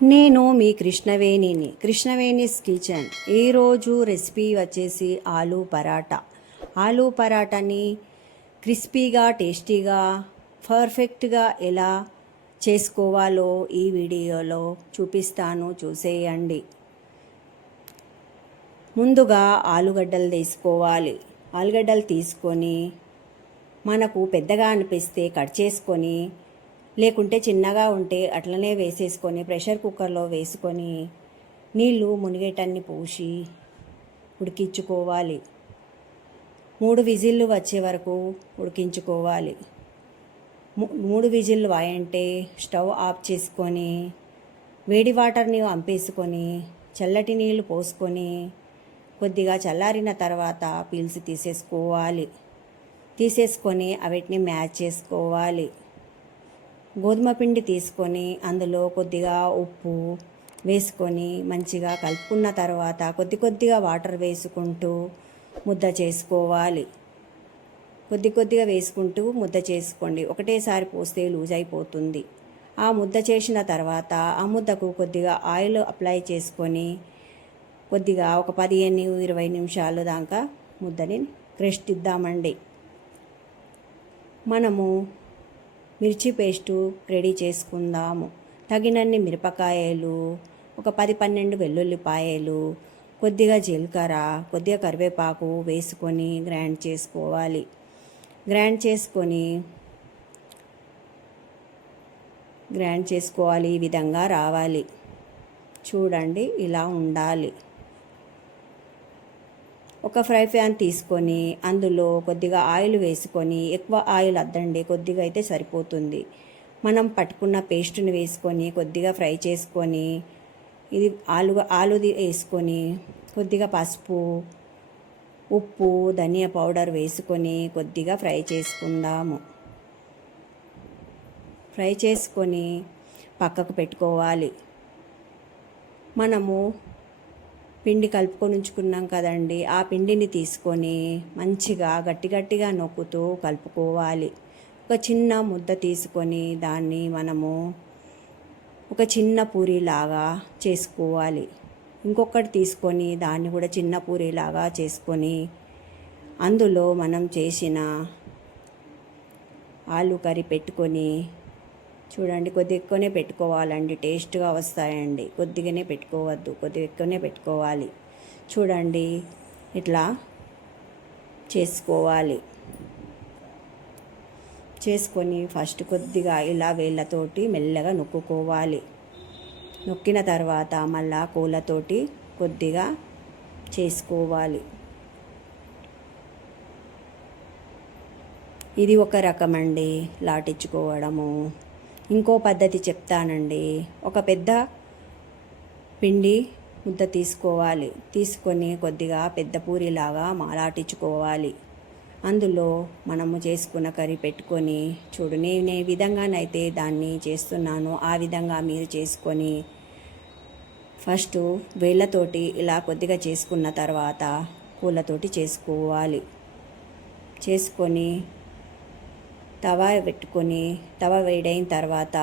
నేను మీ కృష్ణవేణిస్ కిచెన్. ఈరోజు రెసిపీ వచ్చేసి ఆలూ పరాటా. ఆలూ పరాటాని క్రిస్పీగా, టేస్టీగా, పర్ఫెక్ట్గా ఎలా చేసుకోవాలో ఈ వీడియోలో చూపిస్తాను, చూసేయండి. ముందుగా ఆలుగడ్డలు తీసుకోవాలి. ఆలుగడ్డలు తీసుకొని మనకు పెద్దగా అనిపిస్తే కట్ చేసుకొని, లేకుంటే చిన్నగా ఉంటే అట్లనే వేసేసుకొని ప్రెషర్ కుక్కర్లో వేసుకొని నీళ్ళు మునిగేటన్ని పోసి ఉడికించుకోవాలి. 3 విజిల్లు వచ్చే వరకు ఉడికించుకోవాలి. 3 విజిల్లు అయ్యంటే స్టవ్ ఆఫ్ చేసుకొని వేడి వాటర్ని వంపేసుకొని చల్లటి నీళ్ళు పోసుకొని కొద్దిగా చల్లారిన తర్వాత పీల్చి తీసేసుకొని అవిటిని మ్యాచ్ చేసుకోవాలి. గోధుమ పిండి తీసుకొని అందులో కొద్దిగా ఉప్పు వేసుకొని మంచిగా కలుపుకున్న తర్వాత కొద్దిగా వాటర్ వేసుకుంటూ ముద్ద చేసుకోవాలి. కొద్దిగా వేసుకుంటూ ముద్ద చేసుకోండి. ఒకటేసారి పోస్తే లూజ్ అయిపోతుంది. ఆ ముద్ద చేసిన తర్వాత ఆ ముద్దకు కొద్దిగా ఆయిల్ అప్లై చేసుకొని కొద్దిగా ఒక 15-20 నిమిషాలు దాకా ముద్దని రెస్ట్ ఇద్దామండి. మనము మిర్చి పేస్టు రెడీ చేసుకుందాము. తగినన్ని మిరపకాయలు, ఒక 10-12 వెల్లుల్లిపాయలు, కొద్దిగా జీలకర్ర, కొద్దిగా కరివేపాకు వేసుకొని గ్రైండ్ చేసుకోవాలి. ఈ విధంగా రావాలి. చూడండి, ఇలా ఉండాలి. ఒక ఫ్రై ప్యాన్ తీసుకొని అందులో కొద్దిగా ఆయిల్ వేసుకొని, ఎక్కువ ఆయిల్ వద్దండి, కొద్దిగా అయితే సరిపోతుంది. మనం పట్టుకున్న పేస్ట్ని వేసుకొని కొద్దిగా ఫ్రై చేసుకొని ఇది ఆలుది వేసుకొని కొద్దిగా పసుపు, ఉప్పు, ధనియా పౌడర్ వేసుకొని కొద్దిగా ఫ్రై చేసుకుందాము. ఫ్రై చేసుకొని పక్కకు పెట్టుకోవాలి. మనము పిండి కలుపుకొని ఉంచుకున్నాం కదండి, ఆ పిండిని తీసుకొని మంచిగా గట్టిగా నొక్కుతూ కలుపుకోవాలి. ఒక చిన్న ముద్ద తీసుకొని దాన్ని మనము ఒక చిన్న పూరీలాగా చేసుకోవాలి. ఇంకొకటి తీసుకొని దాన్ని కూడా చిన్న పూరీలాగా చేసుకొని అందులో మనం చేసిన ఆలు కర్రీ పెట్టుకొని, చూడండి, కొద్దిగా ఎక్కువనే పెట్టుకోవాలండి, టేస్ట్గా వస్తాయండి. కొద్దిగానే పెట్టుకోవద్దు, కొద్దిగా ఎక్కువనే పెట్టుకోవాలి. చూడండి, ఇట్లా చేసుకొని ఫస్ట్ కొద్దిగా ఇలా వేళ్ళతోటి మెల్లగా నొక్కుకోవాలి. నొక్కిన తర్వాత మళ్ళా కోళ్ళతోటి కొద్దిగా చేసుకోవాలి. ఇది ఒక రకమండి లాటించుకోవడము. ఇంకో పద్ధతి చెప్తానండి. ఒక పెద్ద పిండి ముద్ద తీసుకొని కొద్దిగా పెద్ద పూరిలాగా మాలాటించుకోవాలి. అందులో మనము చేసుకున్న కర్రీ పెట్టుకొని, చూడు, నేను ఏ విధంగానైతే దాన్ని చేస్తున్నానో ఆ విధంగా మీరు చేసుకొని ఫస్ట్ వేళ్ళతోటి ఇలా కొద్దిగా చేసుకున్న తర్వాత పూలతోటి చేసుకొని తవా పెట్టుకొని, తవ వేడైన తర్వాత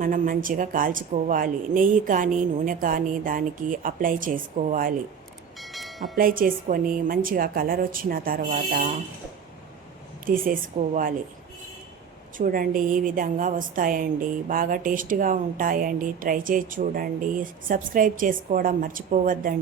మనం మంచిగా కాల్చుకోవాలి. నెయ్యి కానీ నూనె కానీ దానికి అప్లై చేసుకొని మంచిగా కలర్ వచ్చిన తర్వాత తీసేసుకోవాలి. చూడండి, ఈ విధంగా వస్తాయండి. బాగా టేస్ట్గా ఉంటాయండి. ట్రై చేసి చూడండి. సబ్స్క్రైబ్ చేసుకోవడం మర్చిపోవద్దండి.